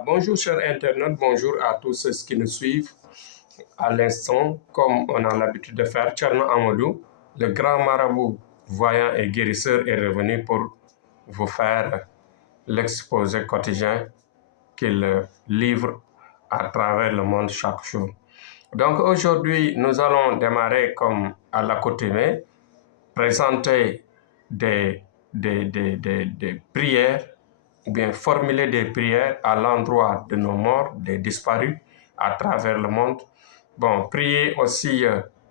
Bonjour chers internautes, bonjour à tous ceux qui nous suivent à l'instant, comme on a l'habitude de faire. Thierno Amadou, le grand marabout voyant et guérisseur, est revenu pour vous faire l'exposé quotidien qu'il livre à travers le monde chaque jour. Donc aujourd'hui, nous allons démarrer comme à l'accoutumée, présenter des prières ou bien formuler des prières à l'endroit de nos morts, des disparus à travers le monde. Bon, prier aussi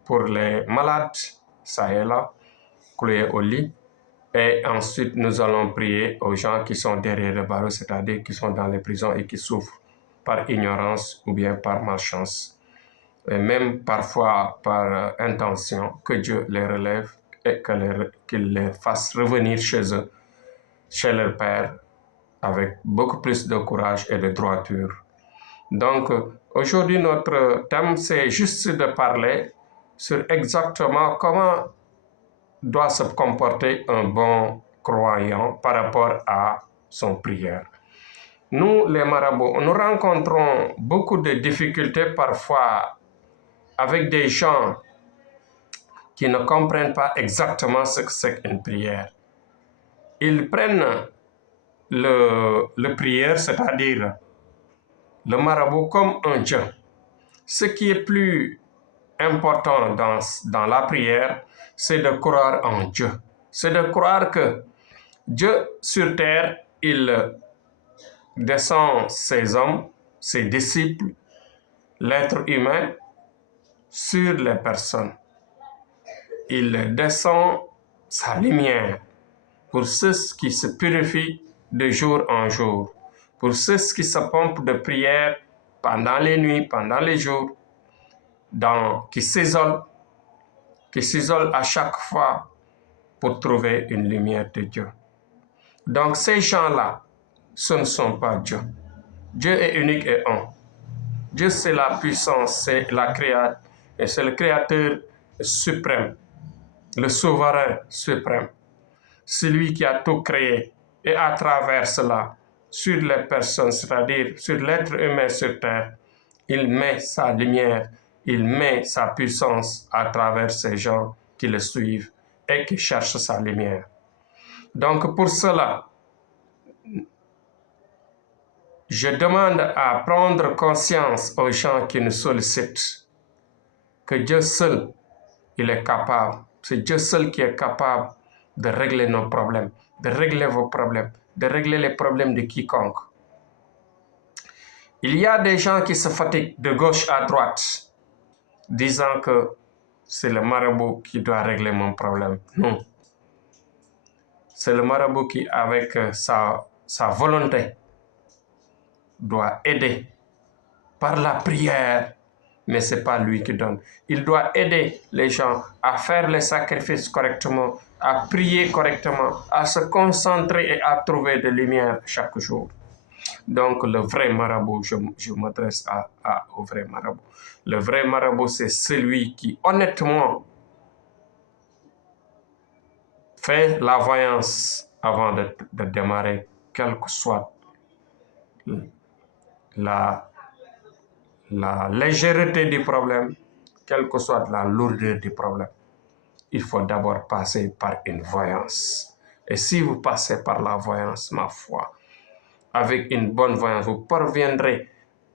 pour les malades, ça et là, cloués au lit. Et ensuite, nous allons prier aux gens qui sont derrière le barreau, c'est-à-dire qui sont dans les prisons et qui souffrent par ignorance ou bien par malchance. Et même parfois par intention, que Dieu les relève et qu'il les fasse revenir chez eux, chez leur Père, avec beaucoup plus de courage et de droiture. Donc, aujourd'hui, notre thème, c'est juste de parler sur exactement comment doit se comporter un bon croyant par rapport à son prière. Nous, les marabouts, nous rencontrons beaucoup de difficultés parfois avec des gens qui ne comprennent pas exactement ce que c'est qu'une prière. Ils prennent le prière, c'est-à-dire le marabout, comme un dieu. Ce qui est plus important dans la prière, c'est de croire en Dieu. C'est de croire que Dieu sur terre, il descend ses hommes, ses disciples, l'être humain, sur les personnes. Il descend sa lumière pour ceux qui se purifient de jour en jour, pour ceux qui se pompent de prière pendant les nuits, pendant les jours, qui s'isolent à chaque fois pour trouver une lumière de Dieu. Donc ces gens-là, ce ne sont pas Dieu. Dieu est unique et un. Dieu, c'est la puissance, c'est le créateur suprême, le souverain suprême, celui qui a tout créé. Et à travers cela, sur les personnes, c'est-à-dire sur l'être humain sur terre, il met sa lumière, il met sa puissance à travers ces gens qui le suivent et qui cherchent sa lumière. Donc pour cela, je demande à prendre conscience aux gens qui nous sollicitent que Dieu seul, il est capable. C'est Dieu seul qui est capable de régler nos problèmes, de régler vos problèmes, de régler les problèmes de quiconque. Il y a des gens qui se fatiguent de gauche à droite, disant que c'est le marabout qui doit régler mon problème. Non. C'est le marabout qui, avec sa volonté, doit aider par la prière, mais ce n'est pas lui qui donne. Il doit aider les gens à faire les sacrifices correctement, à prier correctement, à se concentrer et à trouver de lumière chaque jour. Donc le vrai marabout, je m'adresse au vrai marabout. Le vrai marabout, c'est celui qui honnêtement fait la voyance avant de démarrer, quelle que soit la légèreté du problème, quelle que soit la lourdeur du problème. Il faut d'abord passer par une voyance. Et si vous passez par la voyance, ma foi, avec une bonne voyance, vous parviendrez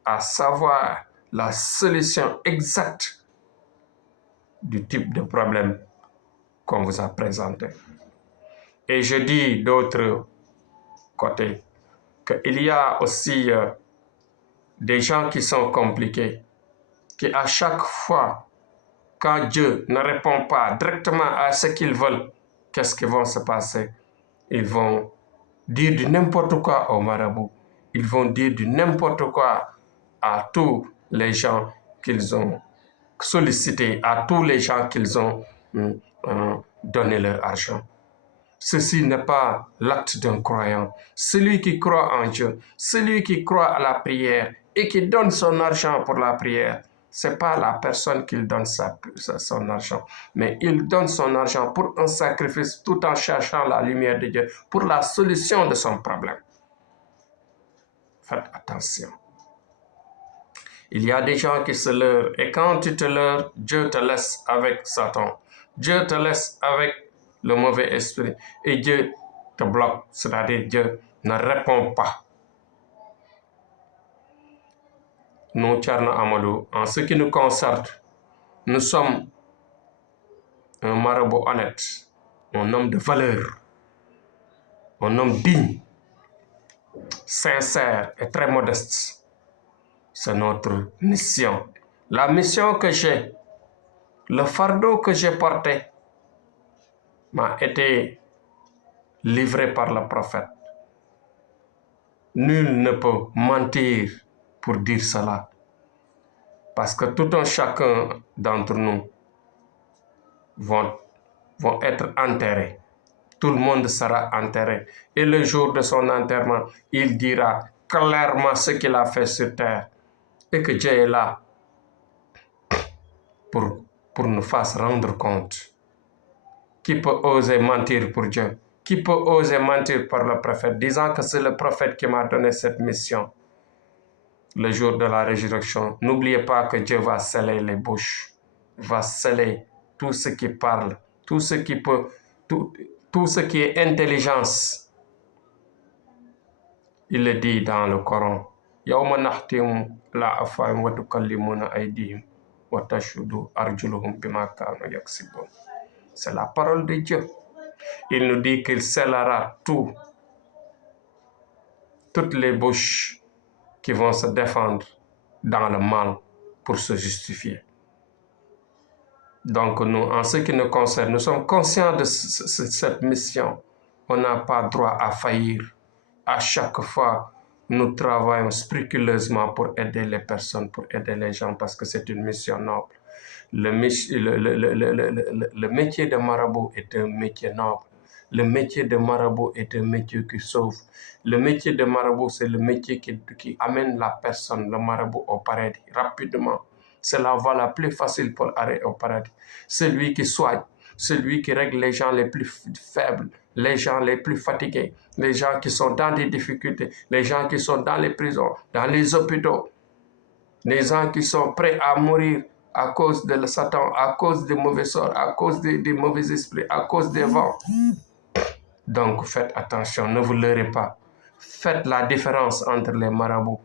à savoir la solution exacte du type de problème qu'on vous a présenté. Et je dis d'autre côté qu'il y a aussi des gens qui sont compliqués, qui à chaque fois, quand Dieu ne répond pas directement à ce qu'ils veulent, qu'est-ce qui va se passer? Ils vont dire du n'importe quoi au marabout. Ils vont dire du n'importe quoi à tous les gens qu'ils ont sollicités, à tous les gens qu'ils ont donné leur argent. Ceci n'est pas l'acte d'un croyant. Celui qui croit en Dieu, celui qui croit à la prière et qui donne son argent pour la prière, ce n'est pas la personne qui donne son argent, mais il donne son argent pour un sacrifice tout en cherchant la lumière de Dieu, pour la solution de son problème. Faites attention. Il y a des gens qui se leurrent. Et quand tu te leurres, Dieu te laisse avec Satan. Dieu te laisse avec le mauvais esprit. Et Dieu te bloque. C'est-à-dire Dieu ne répond pas. Nous, Tcherno Amadou, en ce qui nous concerne, nous sommes un marabout honnête, un homme de valeur, un homme digne, sincère et très modeste. C'est notre mission. La mission que j'ai, le fardeau que j'ai porté m'a été livré par le prophète. Nul ne peut mentir pour dire cela. Parce que tout un chacun d'entre nous vont être enterrés. Tout le monde sera enterré. Et le jour de son enterrement, il dira clairement ce qu'il a fait sur terre. Et que Dieu est là pour nous faire rendre compte. Qui peut oser mentir pour Dieu? Qui peut oser mentir par le prophète, disant que c'est le prophète qui m'a donné cette mission? Le jour de la résurrection, n'oubliez pas que Dieu va sceller les bouches, va sceller tout ce qui parle, tout ce qui peut, tout ce qui est intelligence. Il le dit dans le Coran. Yawma nakhtimu la afwahihim wa tukallimuna aydihim wa tashhadu arjuluhum bima kanu yaksibun. C'est la parole de Dieu. Il nous dit qu'il scellera toutes les bouches qui vont se défendre dans le mal pour se justifier. Donc nous, en ce qui nous concerne, nous sommes conscients de cette mission. On n'a pas droit à faillir. À chaque fois, nous travaillons scrupuleusement pour aider les personnes, pour aider les gens, parce que c'est une mission noble. Le métier de marabout est un métier noble. Le métier de marabout est un métier qui sauve. Le métier de marabout, c'est le métier qui amène la personne, le marabout, au paradis rapidement. C'est la voie la plus facile pour aller au paradis. Celui qui soigne, celui qui règle les gens les plus faibles, les gens les plus fatigués, les gens qui sont dans des difficultés, les gens qui sont dans les prisons, dans les hôpitaux, les gens qui sont prêts à mourir à cause de Satan, à cause des mauvais sorts, à cause des mauvais esprits, à cause des vents. Donc faites attention, ne vous leurrez pas. Faites la différence entre les marabouts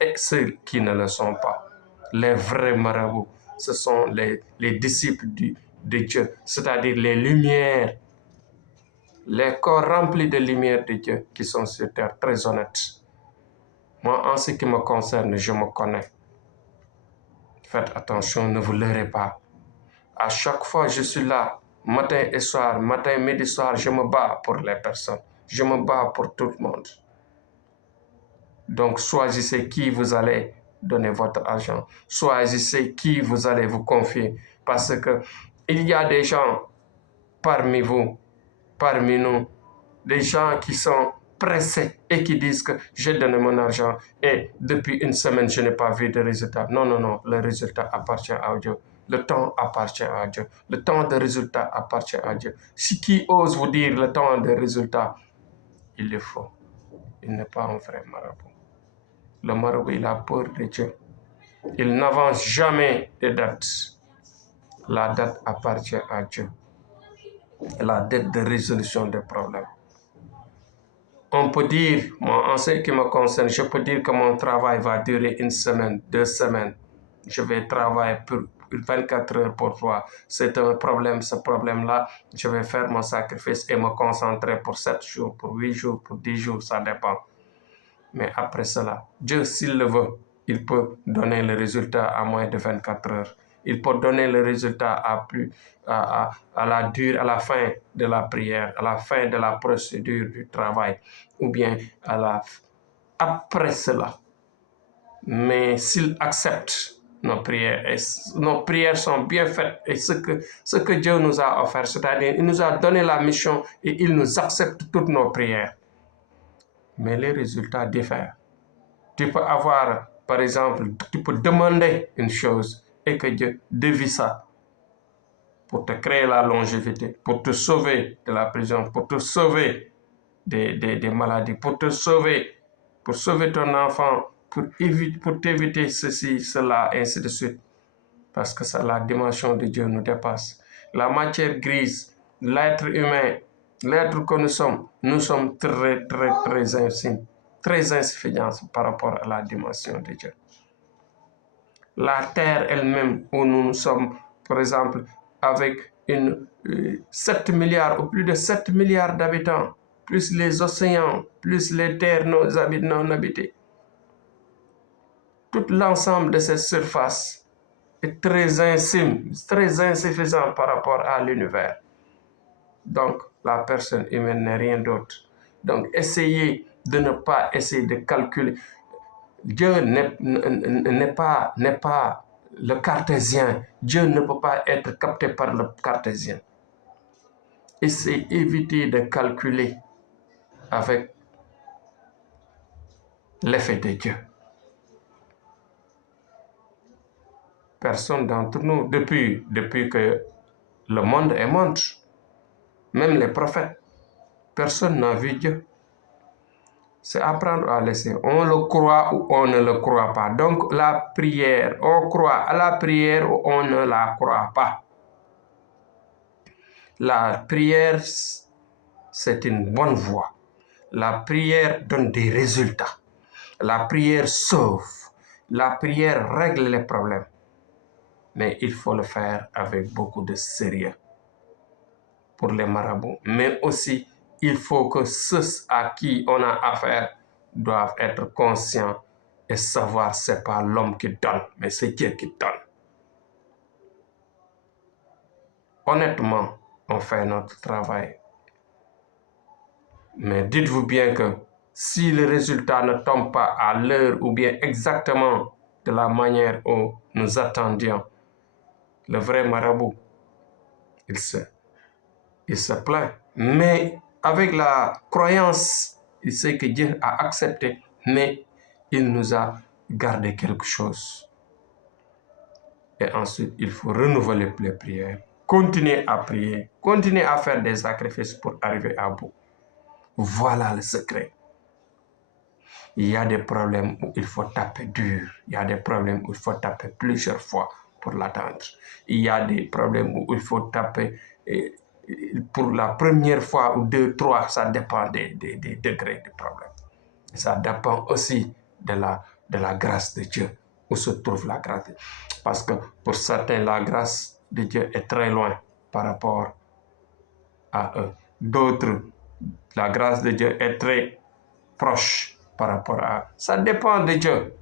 et ceux qui ne le sont pas. Les vrais marabouts, ce sont les disciples de Dieu, c'est-à-dire les lumières, les corps remplis de lumière de Dieu qui sont sur terre, très honnêtes. Moi, en ce qui me concerne, je me connais. Faites attention, ne vous leurrez pas. À chaque fois, je suis là, matin et soir, matin, midi, soir, je me bats pour les personnes. Je me bats pour tout le monde. Donc, choisissez qui vous allez donner votre argent. Choisissez qui vous allez vous confier. Parce que il y a des gens parmi vous, parmi nous, des gens qui sont pressés et qui disent que j'ai donné mon argent et depuis une semaine, je n'ai pas vu de résultat. Non, non, non, le résultat appartient à Dieu. Le temps appartient à Dieu. Le temps de résultat appartient à Dieu. Si qui ose vous dire le temps de résultat, il le faut. Il n'est pas un vrai marabout. Le marabout, il a peur de Dieu. Il n'avance jamais de date. La date appartient à Dieu. La date de résolution des problèmes. On peut dire, moi, en ce qui me concerne, je peux dire que mon travail va durer une semaine, 2 semaines. Je vais travailler pour 24 heures pour toi. C'est un problème, ce problème-là. Je vais faire mon sacrifice et me concentrer pour 7 jours, pour 8 jours, pour 10 jours, ça dépend. Mais après cela, Dieu, s'il le veut, il peut donner le résultat à moins de 24 heures. Il peut donner le résultat à la fin de la prière, à la fin de la procédure du travail, ou bien après cela. Mais s'il accepte nos prières sont bien faites. Et ce que Dieu nous a offert, c'est-à-dire il nous a donné la mission et il nous accepte toutes nos prières. Mais les résultats diffèrent. Tu peux avoir, par exemple, tu peux demander une chose et que Dieu dévie ça pour te créer la longévité, pour te sauver de la prison, pour te sauver des maladies, pour te sauver, pour sauver ton enfant, pour t'éviter ceci, cela, ainsi de suite. Parce que ça, la dimension de Dieu nous dépasse. La matière grise, l'être humain, l'être que nous sommes très, très, très infimes, très insuffisants par rapport à la dimension de Dieu. La terre elle-même, où nous sommes, par exemple, avec 7 milliards ou plus de 7 milliards d'habitants, plus les océans, plus les terres non habitées. Tout l'ensemble de cette surface est très infime, très insuffisant par rapport à l'univers. Donc, la personne humaine n'est rien d'autre. Donc, essayez de ne pas essayer de calculer. Dieu n'est pas le cartésien. Dieu ne peut pas être capté par le cartésien. Essayez d'éviter de calculer avec l'effet de Dieu. Personne d'entre nous, depuis que le monde est monde, même les prophètes, personne n'a vu Dieu. C'est apprendre à laisser. On le croit ou on ne le croit pas. Donc la prière, on croit à la prière ou on ne la croit pas. La prière, c'est une bonne voie. La prière donne des résultats. La prière sauve. La prière règle les problèmes. Mais il faut le faire avec beaucoup de sérieux pour les marabouts. Mais aussi, il faut que ceux à qui on a affaire doivent être conscients et savoir que ce n'est pas l'homme qui donne, mais c'est Dieu qui donne. Honnêtement, on fait notre travail. Mais dites-vous bien que si le résultat ne tombe pas à l'heure ou bien exactement de la manière où nous attendions, le vrai marabout, il se plaint. Mais avec la croyance, il sait que Dieu a accepté, mais il nous a gardé quelque chose. Et ensuite, il faut renouveler les prières, continuer à prier, continuer à faire des sacrifices pour arriver à bout. Voilà le secret. Il y a des problèmes où il faut taper dur. Il y a des problèmes où il faut taper plusieurs fois pour l'atteindre. Il y a des problèmes où il faut taper pour la première fois ou 2, 3, ça dépend des degrés du problème. Ça dépend aussi de la grâce de Dieu, où se trouve la grâce de Dieu. Parce que pour certains, la grâce de Dieu est très loin par rapport à eux. D'autres, la grâce de Dieu est très proche par rapport à eux. Ça dépend de Dieu.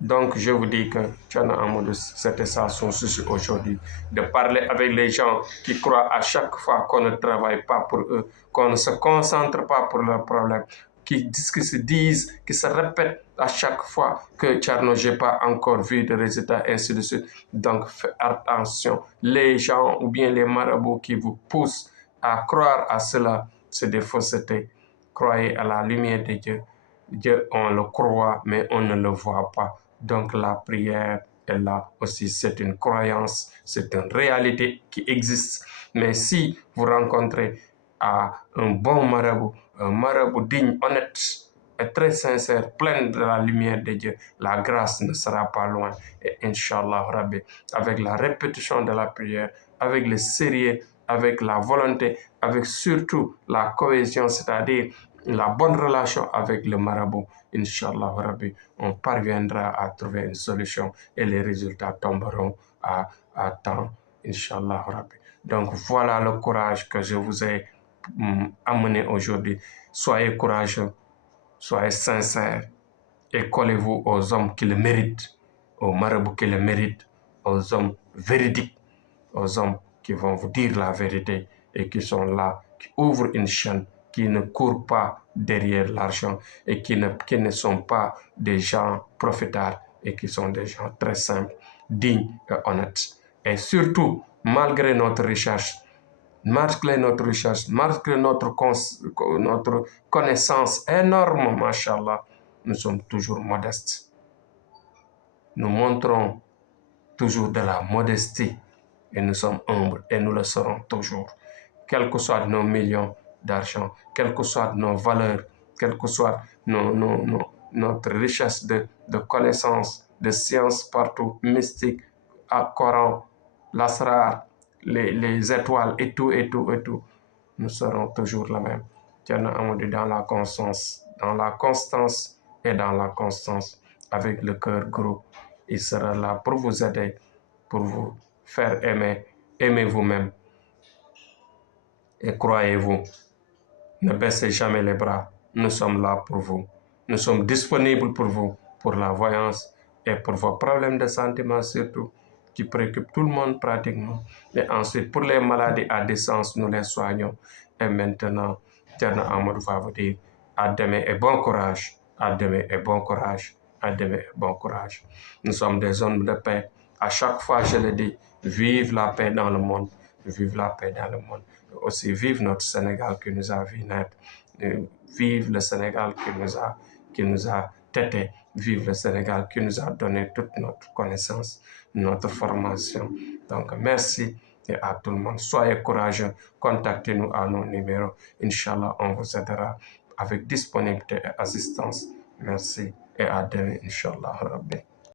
Donc, je vous dis que Thierno Amadou, c'était ça son souci aujourd'hui, de parler avec les gens qui croient à chaque fois qu'on ne travaille pas pour eux, qu'on ne se concentre pas pour leurs problèmes, qui se disent, qui se répètent à chaque fois que Thierno, je n'ai pas encore vu de résultats, ainsi de suite. Donc, faites attention. Les gens ou bien les marabouts qui vous poussent à croire à cela, c'est des faussetés. Croyez à la lumière de Dieu. Dieu, on le croit, mais on ne le voit pas. Donc la prière est là aussi, c'est une croyance, c'est une réalité qui existe. Mais si vous rencontrez un bon marabout, un marabout digne, honnête et très sincère, plein de la lumière de Dieu, la grâce ne sera pas loin. Et Inch'Allah Rabbi, avec la répétition de la prière, avec le sérieux, avec la volonté, avec surtout la cohésion, c'est-à-dire la bonne relation avec le marabout, Inch'Allah Rabbi, on parviendra à trouver une solution et les résultats tomberont à temps, Inch'Allah Rabbi. Donc voilà le courage que je vous ai amené aujourd'hui. Soyez courageux, soyez sincères et collez-vous aux hommes qui le méritent, aux marabouts qui le méritent, aux hommes véridiques, aux hommes qui vont vous dire la vérité et qui sont là, qui ouvrent une chaîne, qui ne courent pas derrière l'argent et qui ne sont pas des gens profitards et qui sont des gens très simples, dignes et honnêtes. Et surtout, malgré notre recherche, malgré notre connaissance énorme, machallah, nous sommes toujours modestes. Nous montrons toujours de la modestie et nous sommes humbles et nous le serons toujours. Quels que soient nos millions d'argent, quelles que soient nos valeurs, quelle que soit notre richesse de connaissances, de sciences partout, mystique, Coran, l'asrar, les étoiles et tout, et tout, et tout, nous serons toujours la même. Thierno Amadou dans la constance et dans la constance, avec le cœur gros. Il sera là pour vous aider, pour vous faire aimer. Aimez vous-même et croyez-vous. Ne baissez jamais les bras. Nous sommes là pour vous. Nous sommes disponibles pour vous, pour la voyance et pour vos problèmes de sentiments surtout, qui préoccupent tout le monde pratiquement. Et ensuite, pour les maladies à distance, nous les soignons. Et maintenant, Thierno Amadou va vous dire à demain et bon courage, à demain et bon courage, à demain et bon courage. Nous sommes des hommes de paix. À chaque fois, je le dis, vive la paix dans le monde, vive la paix dans le monde. Aussi, vive notre Sénégal qui nous a vu naître. Vive le Sénégal qui nous a tété. Vive le Sénégal qui nous a donné toute notre connaissance, notre formation. Donc, merci et à tout le monde. Soyez courageux. Contactez-nous à nos numéros. Inch'Allah, on vous aidera avec disponibilité et assistance. Merci et à demain, Inch'Allah. Rabbi.